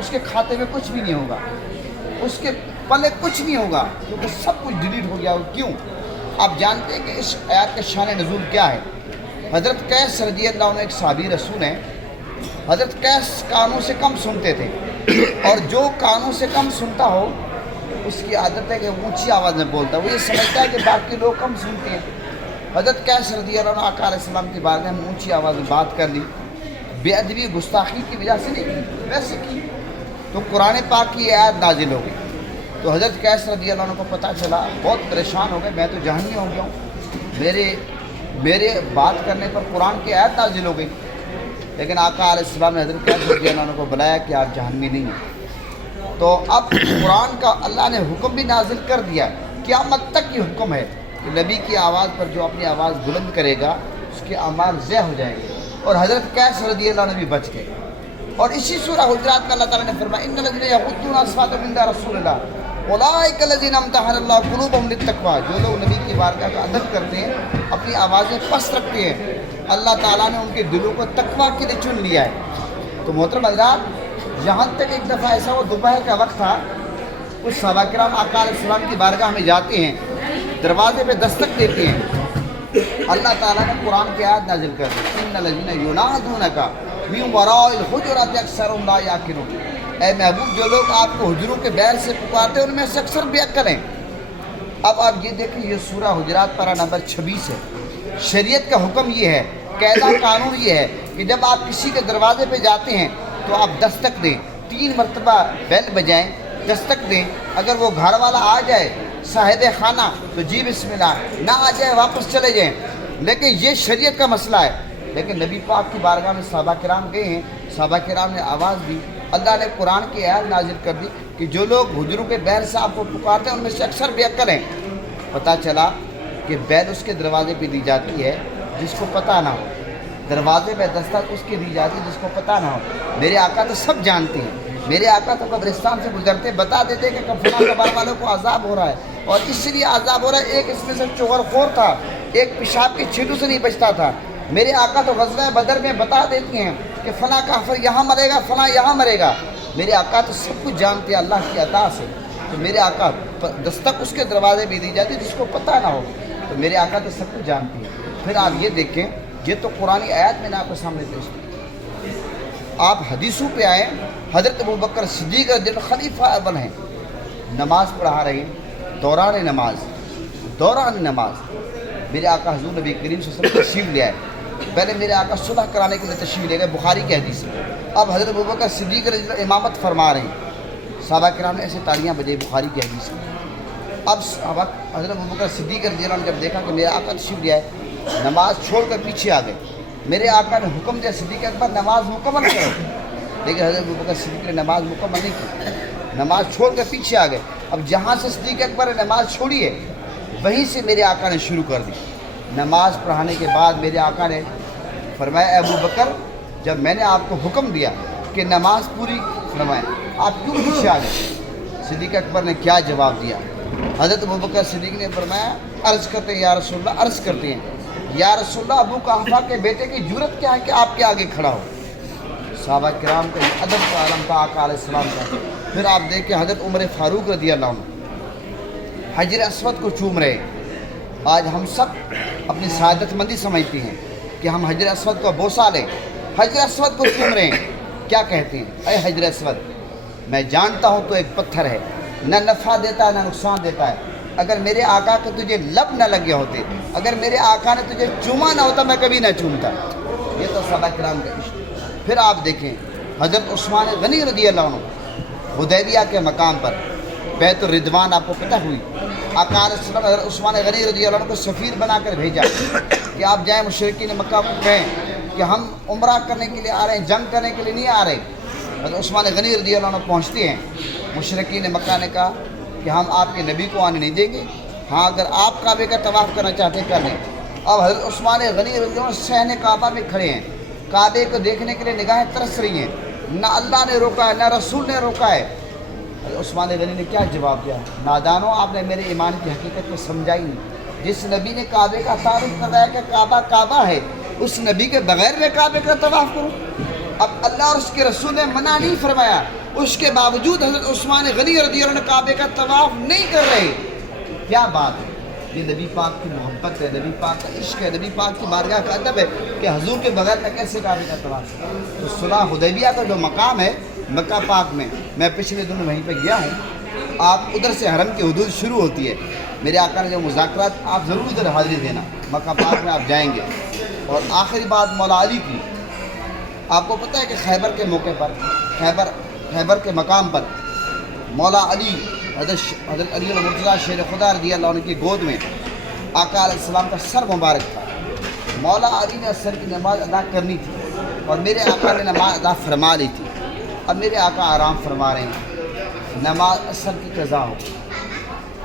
اس کے کھاتے میں کچھ بھی نہیں ہوگا، اس کے پلے کچھ نہیں ہوگا، کیونکہ سب کچھ ڈیلیٹ ہو گیا. کیوں؟ آپ جانتے ہیں کہ اس آیات کا شان نزول کیا ہے؟ حضرت قیس رضی اللہ عنہ ایک صحابی رسول ہیں. حضرت قیس کانوں سے کم سنتے تھے، اور جو کانوں سے کم سنتا ہو اس کی عادت ہے کہ اونچی آواز میں بولتا ہے. وہ یہ سمجھتا ہے کہ باقی لوگ کم سنتے ہیں. حضرت قیس رضی اللہ عنہ آقا علیہ السلام کی بارگاہ میں اونچی آواز میں بات کر لی. بے ادبی گستاخی کی وجہ سے نہیں کی، ویسے کی. تو قرآن پاک کی آیت نازل ہو گئی. تو حضرت قیس رضی اللہ عنہ کو پتہ چلا، بہت پریشان ہو گئے، میں تو جہنمی ہو گیا ہوں، میرے بات کرنے پر قرآن کی آیت نازل ہو گئی. لیکن آقا علیہ السلام نے حضرت قیس رضی اللہ عنہ کو بلایا کہ آپ جہنمی نہیں ہیں. تو اب قرآن کا اللہ نے حکم بھی نازل کر دیا. قیامت تک یہ حکم ہے کہ نبی کی آواز پر جو اپنی آواز بلند کرے گا اس کے اعمال ضائع ہو جائیں گے. اور حضرت قیس رضی اللہ عنہ بھی بچ گئے. اور اسی سورہ حجرات میں اللہ تعالیٰ نے فرمایا ان الذین یغضون اصواتهم عند رسول اللہ اولئک الذین امتحن اللہ قلوبهم للتقوی. جو لوگ نبی کی بارگاہ کا ادب کرتے ہیں، اپنی آوازیں پست رکھتے ہیں، اللہ تعالیٰ نے ان کے دلوں کو تقوی کے لیے چن لیا ہے. تو محترم حضرات، یہاں تک ایک دفعہ ایسا وہ دوپہر کا وقت تھا، کچھ صحابہ کرام آقا علیہ السلام کی بارگاہ میں جاتے ہیں، دروازے پہ دستک دیتے ہیں. اللہ تعالیٰ نے قرآن کی آیت نازل کر دی ان الذین ینادونک من وراء الحجرات اکثرهم لا یعقلون. اے محبوب، جو لوگ آپ کو حجروں کے بیر سے پکارتے ہیں ان میں سے اکثر بے عقل ہیں. اب آپ یہ دیکھیں، یہ سورہ حجرات پارہ نمبر 26 ہے. شریعت کا حکم یہ ہے، قاعدہ قانون یہ ہے کہ جب آپ کسی کے دروازے پہ جاتے ہیں تو آپ دستک دیں، 3 مرتبہ بیل بجائیں، دستک دیں. اگر وہ گھر والا آ جائے، صاحب خانہ، تو جی بسم اللہ، نہ آ جائے واپس چلے جائیں. لیکن یہ شریعت کا مسئلہ ہے. لیکن نبی پاک کی بارگاہ میں صحابہ کرام گئے ہیں، صحابہ کرام نے آواز دی. اللہ نے قرآن کی آیت نازل کر دی کہ جو لوگ حجروں کے بیر سے آپ کو پکارتے ہیں ان میں سے اکثر بے عقل ہیں. پتہ چلا کہ بیل اس کے دروازے پہ دی جاتی ہے جس کو پتہ نہ ہو، دروازے پہ دستک اس کی دی جاتی ہے جس کو پتہ نہ ہو. میرے آقا تو سب جانتے ہیں، میرے آقا تو قبرستان سے گزرتے بتا دیتے کہ فلاں قبر والوں کو عذاب ہو رہا ہے، اور اس لیے عذاب ہو رہا ہے. ایک اس میں سے چغل خور تھا، ایک پیشاب کی چھینٹوں سے نہیں بچتا تھا. میرے آقا تو غزوہ بدر میں بتا دیتی ہیں کہ فلاں کافر یہاں مرے گا، فلاں یہاں مرے گا. میرے آقا تو سب کچھ جانتے ہیں اللہ کی عطا سے. تو میرے آقا دستک اس کے دروازے بھی دی جاتی جس کو پتہ نہ ہو. تو میرے آقا تو سب کچھ جانتے ہیں. پھر آپ یہ دیکھیں، یہ تو قرآن آیات میں نے آپ کے سامنے پیش کی. آپ حدیثوں پہ آئیں، حضرت ابوبکر صدیق رضی اللہ عنہ خلیفہ اول ہیں، نماز پڑھا رہے ہیں. دوران نماز میرے آقا حضور نبی کریم صلی اللہ علیہ وسلم تشریف لے آئے. پہلے میرے آقا صلح کرانے کے لیے تشریف لے گئے، بخاری کی حدیث ہے. اب حضرت ابوبکر صدیق رضی اللہ عنہ امامت فرما رہے ہیں. صحابہ کرام نے ایسے تالیاں بجے، بخاری کی حدیث ہے. اب حضرت ابوبکر صدیق رضی اللہ عنہ جب دیکھا کہ میرے آقا تشریف لے آئے، نماز چھوڑ کر پیچھے آ گئے. میرے آقا نے حکم دیا صدیق اکبر نماز مکمل کرو، لیکن حضرت ابوبکر صدیق نے نماز مکمل نہیں کی، نماز چھوڑ کر پیچھے آ گئے. اب جہاں سے صدیق اکبر نے نماز چھوڑی ہے وہیں سے میرے آقا نے شروع کر دی. نماز پڑھانے کے بعد میرے آقا نے فرمایا اے ابوبکر، جب میں نے آپ کو حکم دیا کہ نماز پوری فرمائیں، آپ کیوں پیچھے آ گئے؟ صدیق اکبر نے کیا جواب دیا؟ حضرت ابوبکر صدیق نے فرمایا عرض کرتے ہیں یا رسول اللہ، عرض کرتے ہیں یا رسول اللہ، ابو قحافہ کے بیٹے کی جرت کیا ہے کہ آپ کے آگے کھڑا ہو؟ صحابہ کرام کا ادب کا عالم تھا آقا علیہ السلام کا. پھر آپ دیکھیں حضرت عمر فاروق رضی اللہ عنہ حجر اسود کو چوم رہے. آج ہم سب اپنی سعادت مندی سمجھتے ہیں کہ ہم حجر اسود کو بوسہ لیں، حجر اسود کو چوم رہے ہیں. کیا کہتے ہیں؟ اے حجر اسود، میں جانتا ہوں تو ایک پتھر ہے، نہ نفع دیتا ہے نہ نقصان دیتا ہے. اگر میرے آقا کے تجھے لب نہ لگے ہوتے، اگر میرے آقا نے تجھے چوما نہ ہوتا، میں کبھی نہ چومتا. یہ تو صحابہ کرام کا عشق. پھر آپ دیکھیں حضرت عثمان غنی رضی اللہ عنہ حدیبیہ کے مقام پر بیت الرضوان آپ کو پتہ ہوئی، آقا علیہ السلام حضرت عثمان غنی رضی اللہ عنہ کو سفیر بنا کر بھیجا کہ آپ جائیں مشرکین مکہ کو کہیں کہ ہم عمرہ کرنے کے لیے آ رہے ہیں، جنگ کرنے کے لیے نہیں آ رہے. حضرت عثمان غنی رضی اللہ عنہ پہنچتے ہیں. مشرکین مکہ نے کہا کہ ہم آپ کے نبی کو آنے نہیں دیں گے، ہاں اگر آپ کعبے کا طواف کرنا چاہتے ہیں کر لیں. اب حضرت عثمان غنی رضی اللہ عنہ صحن کعبہ میں کھڑے ہیں، کعبے کو دیکھنے کے لیے نگاہیں ترس رہی ہیں. نہ اللہ نے روکا ہے نہ رسول نے روکا ہے. حضرت عثمان غنی نے کیا جواب دیا؟ نادانو، آپ نے میرے ایمان کی حقیقت کو سمجھائی نہیں. جس نبی نے کعبے کا تعارف کرایا کہ کعبہ کعبہ ہے، اس نبی کے بغیر میں کعبے کا طواف کروں؟ اب اللہ اور اس کے رسول نے منع نہیں فرمایا اس کے باوجود حضرت عثمان غنی رضی اللہ عنہ کعبے کا طواف نہیں کر رہے. کیا بات ہے، یہ نبی پاک کی محبت ہے، نبی پاک کا عشق ہے، نبی پاک کی بارگاہ کا ادب ہے کہ حضور کے بغیر میں کیسے کعبے کا طواف کروں. تو صلح حدیبیہ کا جو مقام ہے مکہ پاک میں پچھلے دنوں وہیں پہ گیا ہوں. آپ ادھر سے حرم کی حدود شروع ہوتی ہے. میرے آقا نے جو مذاکرات، آپ ضرور ادھر حاضری دینا، مکہ پاک میں آپ جائیں گے. اور آخری بات مولا علی کی. آپ کو پتہ ہے کہ خیبر کے موقع پر، خیبر کے مقام پر مولا علی، حضرت علی المرتضیٰ شیر خدا رضی اللہ عنہ کی گود میں آقا علیہ السلام کا سر مبارک تھا. مولا علی نے عصر کی نماز ادا کرنی تھی اور میرے آقا نے نماز ادا فرما لی تھی. اب میرے آقا آرام فرما رہے ہیں، نماز عصر کی قضا ہو.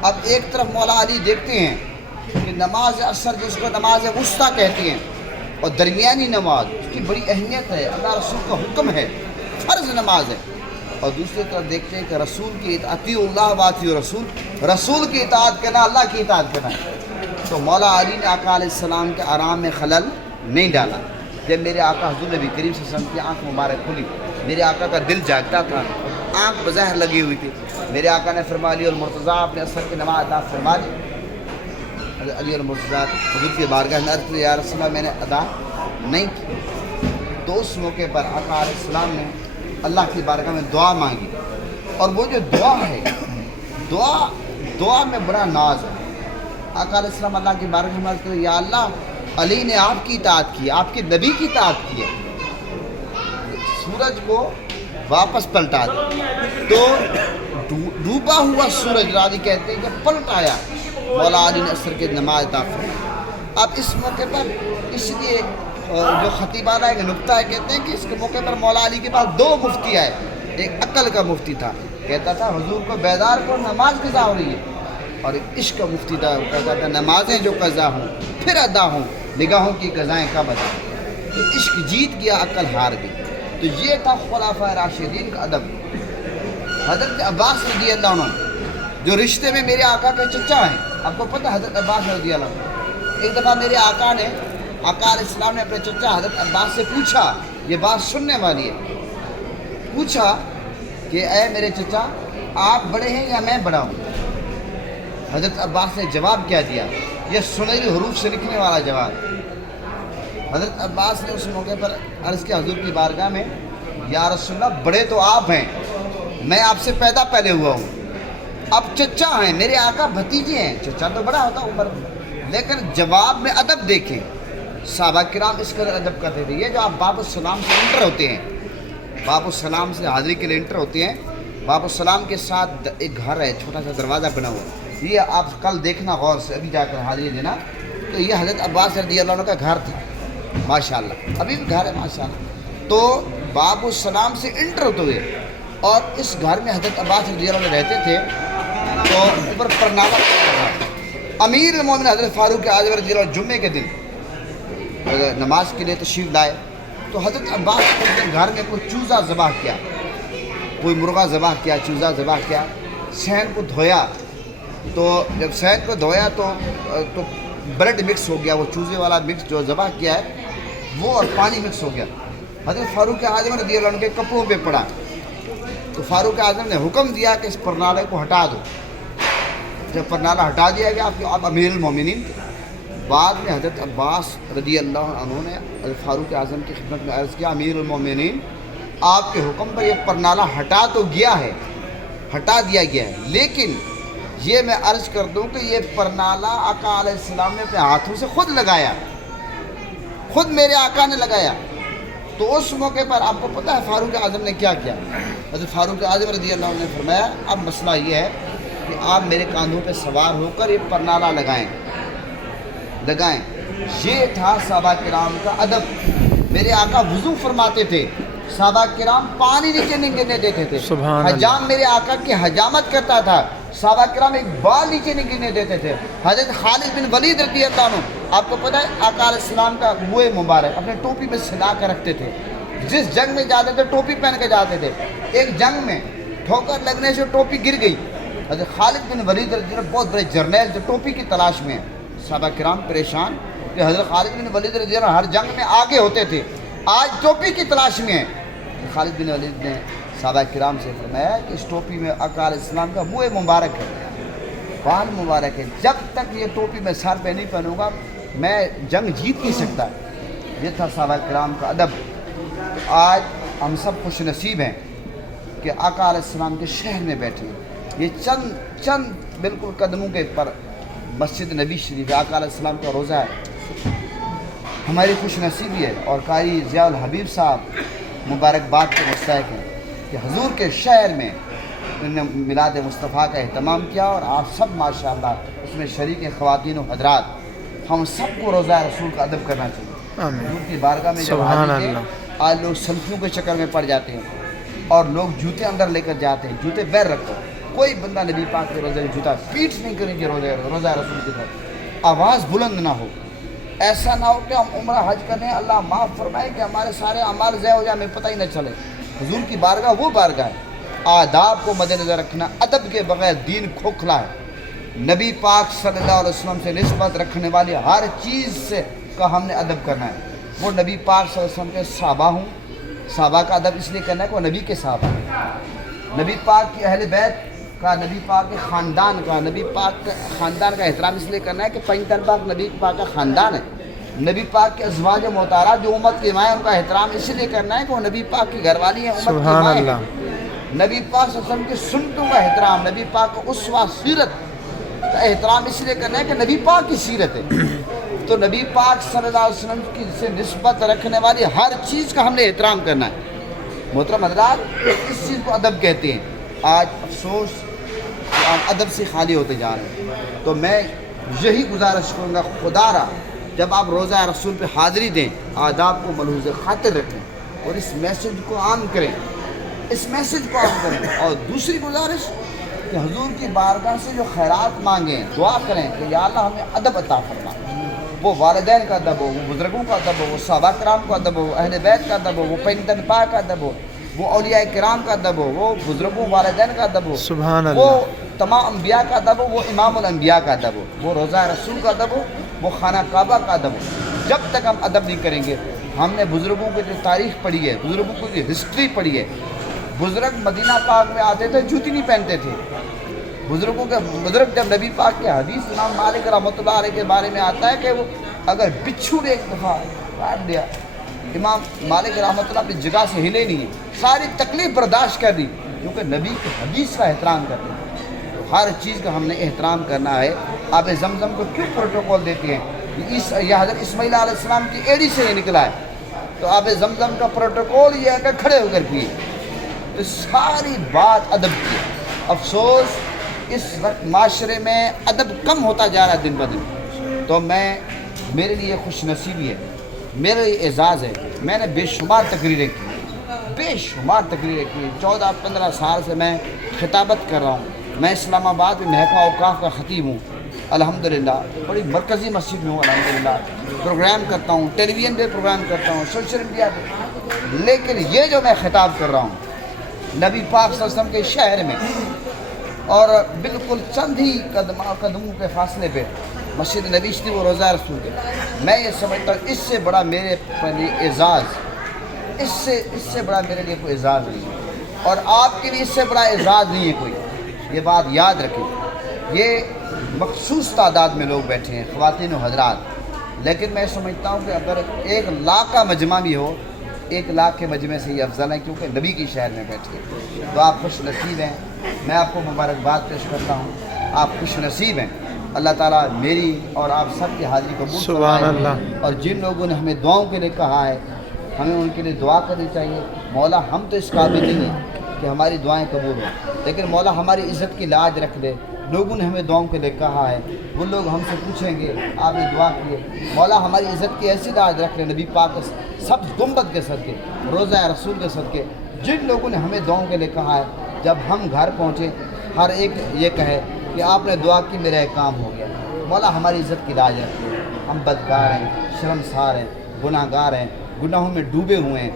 اب ایک طرف مولا علی دیکھتے ہیں کہ نماز عصر جس کو نماز وسطیٰ کہتے ہیں اور درمیانی نماز، اس کی بڑی اہمیت ہے، اللہ رسول کا حکم ہے، فرض نماز ہے. اور دوسری طرف دیکھتے ہیں کہ رسول کی اطاعت، اللہ و اطیعوا رسول کی اطاعت کرنا اللہ کی اطاعت کرنا ہے. تو مولا علی نے آقا علیہ السلام کے آرام میں خلل نہیں ڈالا. جب میرے آقا حضور نبی کریم صلی اللہ علیہ وسلم کی آنکھ مبارک کھلی، میرے آقا کا دل جاگتا تھا، آنکھ بظاہر لگی ہوئی تھی. میرے آقا نے فرما علی المرتضیٰ آپ نے عصر کی نماز ادا فرما لی. علی المرتضیٰ حضور کی بارگاہ میں عرض کی یا رسول اللہ میں نے ادا نہیں کی. تو اس موقع پر آقا علیہ السلام نے اللہ کی بارگاہ میں دعا مانگی. اور وہ جو دعا ہے، دعا میں بڑا ناز ہے. آقا علیہ السلام اللہ کی بارگاہ میں عرض کرے یا اللہ علی نے آپ کی اطاعت کی، آپ کے نبی کی اطاعت کی ہے، سورج کو واپس پلٹا دے. تو ڈوبا ہوا سورج راضی کہتے ہیں کہ پلٹ آیا. مولا علی نے عصر کی نماز ادا فرمائی. اب اس موقع پر اس لیے جو خطیبانہ ایک نکتہ ہے، کہتے ہیں کہ اس کے موقع پر مولا علی کے پاس دو مفتی آئے. ایک عقل کا مفتی تھا، کہتا تھا حضور کو بیدار کو نماز قضا ہو رہی ہے. اور ایک عشق کا مفتی تھا، وہ کہتا تھا نمازیں جو قضا ہوں پھر ادا ہوں، نگاہوں کی قضائیں کب ادا ہوں. تو عشق جیت گیا، عقل ہار گئی. تو یہ تھا خلفائے راشدین کا ادب. حضرت عباس رضی اللہ عنہ جو رشتے میں میرے آقا کے چچا ہیں، آپ کو پتہ حضرت عباس رضی اللہ عنہ. ایک دفعہ میرے آقا علیہ السلام نے اپنے چچا حضرت عباس سے پوچھا، یہ بات سننے والی ہے، پوچھا کہ اے میرے چچا آپ بڑے ہیں یا میں بڑا ہوں؟ حضرت عباس نے جواب کیا دیا، یہ سنہری حروف سے لکھنے والا جواب. حضرت عباس نے اس موقع پر عرض کیا حضور کی بارگاہ میں یا رسول اللہ بڑے تو آپ ہیں، میں آپ سے پیدا پہلے ہوا ہوں، اب چچا ہیں، میرے آقا بھتیجے ہیں، چچا تو بڑا ہوتا عمر میں. لیکن جواب میں ادب دیکھیں، صحابہ کرام اس قدر ادب کرتے تھے. یہ جو آپ باب السلام سے انٹر ہوتے ہیں، باب السلام سے حاضری کے لیے انٹر ہوتے ہیں، باب السلام کے ساتھ ایک گھر ہے، چھوٹا سا دروازہ بنا ہوا، یہ آپ کل دیکھنا غور سے، ابھی جا کر حاضری دینا. تو یہ حضرت عباس رضی اللہ عنہ کا گھر تھا، ماشاءاللہ ابھی بھی گھر ہے ماشاءاللہ. تو باب السلام سے انٹر ہوتے ہوئے اور اس گھر میں حضرت عباس رضی اللہ عنہ رہتے تھے. تو اوپر پرناوا امیر المومنین حضرت فاروق اعظم رضی اللہ عنہ جمعے کے دن نماز کے لیے تشریف لائے. تو حضرت عباس کے گھر میں کوئی چوزہ ذبح کیا، کوئی مرغہ ذبح کیا، چوزہ ذبح کیا، صحن کو دھویا. تو جب صحن کو دھویا تو بلڈ مکس ہو گیا، وہ چوزے والا مکس جو ذبح کیا ہے وہ اور پانی مکس ہو گیا. حضرت فاروق اعظم رضی اللہ عنہ کے کپڑوں پہ پڑا. تو فاروق اعظم نے حکم دیا کہ اس پرنالے کو ہٹا دو. جب پرنالہ ہٹا دیا گیا، آپ امیر المومنین. بعد میں حضرت عباس رضی اللہ عنہ نے حضرت فاروق اعظم کی خدمت میں عرض کیا امیر المومنین آپ کے حکم پر یہ پرنالہ ہٹا تو گیا ہے، ہٹا دیا گیا ہے، لیکن یہ میں عرض کر دوں کہ یہ پرنالہ آقا علیہ السلام نے اپنے ہاتھوں سے خود لگایا، خود میرے آقا نے لگایا. تو اس موقع پر آپ کو پتہ ہے فاروق اعظم نے کیا کیا؟ حضرت فاروق اعظم رضی اللہ عنہ نے فرمایا اب مسئلہ یہ ہے کہ آپ میرے کاندھوں پہ سوار ہو کر یہ پرنالہ لگائیں. یہ تھا صحابہ کرام کا ادب. میرے آقا وضو فرماتے تھے، صحابہ کرام پانی نیچے نہیں گرنے دیتے تھے. حجام میرے آقا کی حجامت کرتا تھا، صحابہ کرام ایک بال نیچے نہیں گرنے دیتے تھے. حضرت خالد بن ولید رضی اللہ عنہ آپ کو پتہ ہے آقا علیہ السلام کا بوئے مبارک اپنے ٹوپی میں سلا کر رکھتے تھے. جس جنگ میں جاتے تھے ٹوپی پہن کے جاتے تھے. ایک جنگ میں ٹھوکر لگنے سے ٹوپی گر گئی. حضرت خالد بن ولید رضی اللہ بہت بڑے جرنیل جو ٹوپی کی تلاش میں ہیں. صحابہ کرام پریشان کہ حضرت خالد بن ولید رضی اللہ ہر جنگ میں آگے ہوتے تھے، آج ٹوپی کی تلاش میں ہیں. خالد بن ولید نے صحابہ کرام سے فرمایا کہ اس ٹوپی میں آقا علیہ السلام کا منہ مبارک ہے، بال مبارک ہے، جب تک یہ ٹوپی میں سر پہ نہیں پہنوں گا میں جنگ جیت نہیں سکتا۔ یہ تھا صحابہ کرام کا ادب۔ آج ہم سب خوش نصیب ہیں کہ آقا علیہ السلام کے شہر میں بیٹھے ہیں۔ یہ چند بالکل قدموں کے پر مسجد نبی شریف آقا علیہ السلام کا روزہ ہے۔ ہماری خوش نصیبی ہے اور قاری ضیاء الحبیب صاحب مبارکباد کے مستحق ہیں کہ حضور کے شہر میں انہوں نے میلاد مصطفیٰ کا اہتمام کیا، اور آپ سب ماشاءاللہ اس میں شریک خواتین و حضرات، ہم سب کو روزہ رسول کا ادب کرنا چاہیے۔ حضور کی بارگاہ میں جب حاضر تھے، آج لوگ سلفیوں کے چکر میں پڑ جاتے ہیں اور لوگ جوتے اندر لے کر جاتے ہیں، جوتے بیر رکھو۔ کوئی بندہ نبی پاک کے روزے میں جوتا پیٹ نہیں کریں گے روزہ رسول کی طرف، آواز بلند نہ ہو۔ ایسا نہ ہو کہ ہم عمرہ حج کریں، اللہ معاف فرمائے کہ ہمارے سارے اعمال ضائع ہو جائے، ہمیں پتہ ہی نہ چلے۔ حضور کی بارگاہ وہ بارگاہ ہے، آداب کو مد نظر رکھنا، ادب کے بغیر دین کھوکھلا ہے۔ نبی پاک صلی اللہ علیہ وسلم سے نسبت رکھنے والی ہر چیز سے کا ہم نے ادب کرنا ہے۔ وہ نبی پاک صلی اللہ علیہ وسلم کے صحابہ ہوں، صحابہ کا ادب اس لیے کرنا ہے کہ وہ نبی کے صحابہ ہیں، نبی پاک کی اہل بیت کا، نبی پاک کے خاندان کا، نبی پاک کے خاندان کا احترام اس لیے کرنا ہے کہ پنجتن پاک نبی پاک کا خاندان ہے۔ نبی پاک کے ازواج محترمات جو امت کی مائیں، ان کا احترام اس لیے کرنا ہے کہ وہ نبی پاک کی گھر والی ہیں، امت کی مائیں ہیں۔ نبی پاک صلی اللہ علیہ وسلم کی سنتوں کا احترام، نبی پاک کو اسوہ سیرت کا احترام اس لیے کرنا ہے کہ نبی پاک کی سیرت ہے۔ تو نبی پاک صلی اللہ علیہ وسلم کی سے نسبت رکھنے والی ہر چیز کا ہم نے احترام کرنا ہے۔ محترم حضرات، اس چیز کو ادب کہتے ہیں۔ آج افسوس ہم ادب سے خالی ہوتے جا رہے ہیں، تو میں یہی گزارش کروں گا، خدا را جب آپ روزہ رسول پہ حاضری دیں، آداب کو ملحوظ خاطر رکھیں اور اس میسج کو عام کریں، اس میسج کو عام کریں۔ اور دوسری گزارش کہ حضور کی بارگاہ سے جو خیرات مانگیں، دعا کریں کہ یا اللہ ہمیں ادب عطا فرما۔ وہ والدین کا ادب ہو، وہ بزرگوں کا ادب ہو، وہ صحابہ کرام کا ادب ہو، اہل بیت کا ادب ہو، وہ پنجتن پاک کا ادب ہو، وہ اولیاء کرام کا ادب ہو، وہ بزرگوں والدین کا ادب ہو، سبحان اللہ، وہ تمام انبیاء کا ادب ہو، وہ امام الانبیاء کا ادب ہو، وہ روزہ رسول کا ادب ہو، وہ خانہ کعبہ کا ادب ہو۔ جب تک ہم ادب نہیں کریں گے، ہم نے بزرگوں کی جو تاریخ پڑھی ہے، بزرگوں کی جو ہسٹری پڑھی ہے، بزرگ مدینہ پاک میں آتے تھے جوتی نہیں پہنتے تھے۔ بزرگ جب نبی پاک کے حدیث امام مالک رحمۃ اللہ علیہ کے بارے میں آتا ہے کہ وہ اگر بچھو نے ایک دفعہ کاٹ دیا، امام مالک رحمۃ اللہ اپنی جگہ سے ہلے نہیں، ساری تکلیف برداشت کر دی، کیونکہ نبی کی حدیث کا احترام کرتے ہیں۔ ہر چیز کا ہم نے احترام کرنا ہے۔ آب زمزم کو کیوں پروٹوکول دیتے ہیں؟ یہ حضرت اسماعیل علیہ السلام کی ایڑی سے یہ نکلا ہے، تو آب زمزم کا پروٹوکول یہ ہے کہ کھڑے ہو کر پیے۔ تو ساری بات ادب کی ہے۔ افسوس اس وقت معاشرے میں ادب کم ہوتا جا رہا ہے دن بدن۔ تو میرے لیے خوش نصیبی ہے، میرے لیے اعزاز ہے، میں نے بے شمار تقریریں کی 14-15 سال سے میں خطابت کر رہا ہوں۔ میں اسلام آباد میں محکمہ اوقاف کا خطیب ہوں الحمدللہ، بڑی مرکزی مسجد میں ہوں الحمدللہ، پروگرام کرتا ہوں، ٹیلی ویژن پہ پروگرام کرتا ہوں، سوشل میڈیا پہ۔ لیکن یہ جو میں خطاب کر رہا ہوں نبی پاک صلی اللہ علیہ وسلم کے شہر میں، اور بالکل چند ہی قدموں کے فاصلے پہ مسجد نبی شریف و روزہ رسول کے، میں یہ سمجھتا ہوں اس سے بڑا میرے لیے اعزاز، اس سے بڑا میرے لیے کوئی اعزاز نہیں ہے، اور آپ کے لیے اس سے بڑا اعزاز نہیں ہے کوئی۔ یہ بات یاد رکھیں۔ یہ مخصوص تعداد میں لوگ بیٹھے ہیں، خواتین و حضرات، لیکن میں سمجھتا ہوں کہ اگر 1 لاکھ کا مجمع بھی ہو، 1 لاکھ کے مجمع سے یہ افضل ہے، کیونکہ نبی کی شہر میں بیٹھے ہیں۔ تو آپ خوش نصیب ہیں، میں آپ کو مبارکباد پیش کرتا ہوں، آپ خوش نصیب ہیں۔ اللہ تعالیٰ میری اور آپ سب کی حاضری قبول فرمائے، اور جن لوگوں نے ہمیں دعاؤں کے لیے کہا ہے، ہمیں ان کے لیے دعا کرنی چاہیے۔ مولا ہم تو اس قابل نہیں ہیں کہ ہماری دعائیں قبول ہوں، لیکن مولا ہماری عزت کی لاج رکھ دے۔ لوگوں نے ہمیں دعاؤں کے لیے کہا ہے، وہ لوگ ہم سے پوچھیں گے آپ نے دعا کیے، مولا ہماری عزت کی ایسی لاج رکھ لے نبی پاک سب گنبد کے صدقے، روزہ رسول کے صدقے۔ جن لوگوں نے ہمیں دعاؤں کے لیے کہا ہے، جب ہم گھر پہنچے ہر ایک یہ کہے کہ آپ نے دعا کی، میرا ایک کام ہو گیا۔ مولا ہماری عزت کی لاج رکھ لے۔ ہم بدکار ہیں، شرمسار ہیں، گناہ گار ہیں، گناہوں میں ڈوبے ہوئے ہیں۔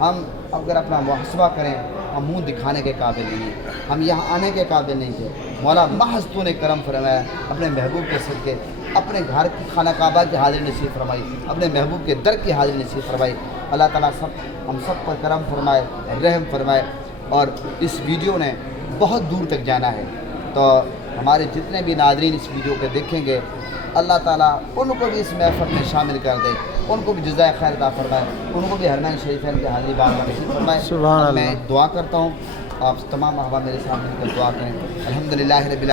ہم اگر اپنا محاسبہ کریں، ہم منہ دکھانے کے قابل نہیں ہیں، ہم یہاں آنے کے قابل نہیں تھے۔ مولا محض تو نے کرم فرمایا، اپنے محبوب کے صدقے، اپنے گھر کی خانہ کعبہ کی حاضری نصیب فرمائی، اپنے محبوب کے در کی حاضری نصیب فرمائی۔ اللہ تعالیٰ ہم سب پر کرم فرمائے، رحم فرمائے، اور اس ویڈیو نے بہت دور تک جانا ہے، تو ہمارے جتنے بھی ناظرین اس ویڈیو کو دیکھیں گے اللہ تعالیٰ ان کو بھی اس محفل میں شامل کر دے، ان کو بھی جزائے خیر عطا فرمائے، ان کو بھی حرمین شریفین کے حاضری بارگاہ نصیب فرمائے۔ سبحان اللہ۔ میں دعا کرتا ہوں، آپ تمام احباب میرے سامنے مل کر دعا کریں۔ الحمدللہ رب العالمین۔